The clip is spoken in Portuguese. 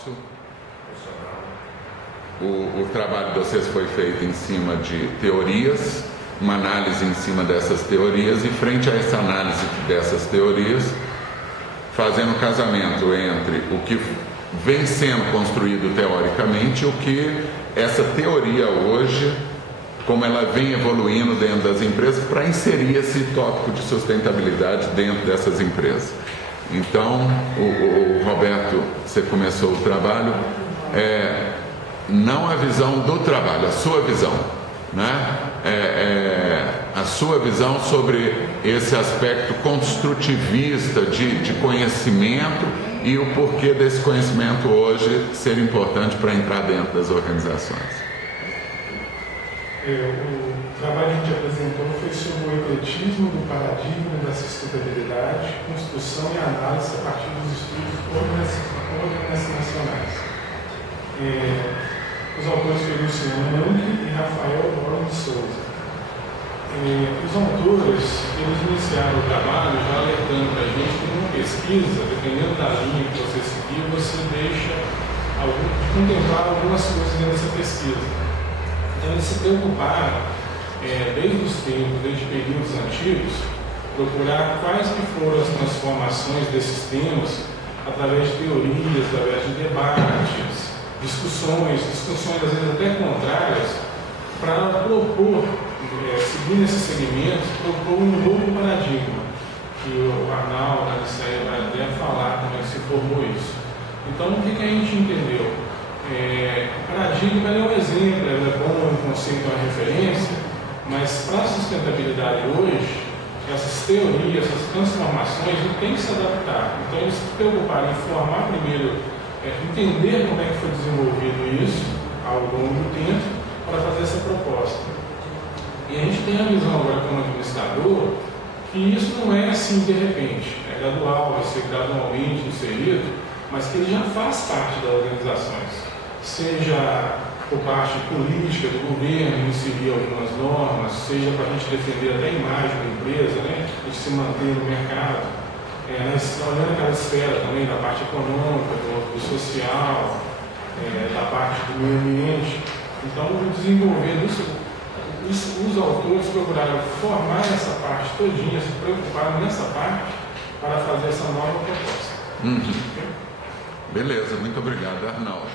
nosso, o trabalho de vocês foi feito em cima de teorias, uma análise em cima dessas teorias, e frente a essa análise dessas teorias, fazendo o casamento entre o que vem sendo construído teoricamente e o que essa teoria hoje, como ela vem evoluindo dentro das empresas, para inserir esse tópico de sustentabilidade dentro dessas empresas. Então, o Roberto, você começou o trabalho, não a visão do trabalho, a sua visão, né? A sua visão sobre esse aspecto construtivista de conhecimento e o porquê desse conhecimento hoje ser importante para entrar dentro das organizações. O trabalho que a gente apresentou foi sobre o ecletismo do paradigma da sustentabilidade, construção e análise a partir dos estudos organizacionais. Os autores foram Luciano Mank e Rafael Borges de Souza. Os autores, eles iniciaram o trabalho já alertando para a gente que numa pesquisa, dependendo da linha que você seguir, você deixa de contemplar algumas coisas dentro dessa pesquisa. Então, eles se preocuparam, desde os tempos, desde períodos antigos, procurar quais que foram as transformações desses temas através de teorias, através de debates, discussões às vezes até contrárias, para propor, seguindo esses segmentos, propor um novo paradigma, que o Arnaldo, a Aliceia vai até falar como é que se formou isso. Então, o que a gente entendeu? O paradigma é um exemplo, é bom, é um conceito, é uma referência, mas para a sustentabilidade hoje, essas teorias, essas transformações, não tem que se adaptar. Então, eles se preocuparam em formar primeiro, entender como é que foi desenvolvido isso ao longo do tempo, para fazer essa proposta. E a gente tem a visão agora como administrador que isso não é assim de repente, é gradual, vai ser gradualmente inserido, mas que ele já faz parte das organizações, seja por parte política do governo, inserir algumas normas, seja para a gente defender até a imagem da empresa, né, de se manter no mercado, olhando aquela esfera também da parte econômica, do social, da parte do meio ambiente. Então, desenvolvendo isso, os autores procuraram formar essa parte todinha, se preocuparam nessa parte para fazer essa nova proposta. Beleza, muito obrigado, Arnaldo.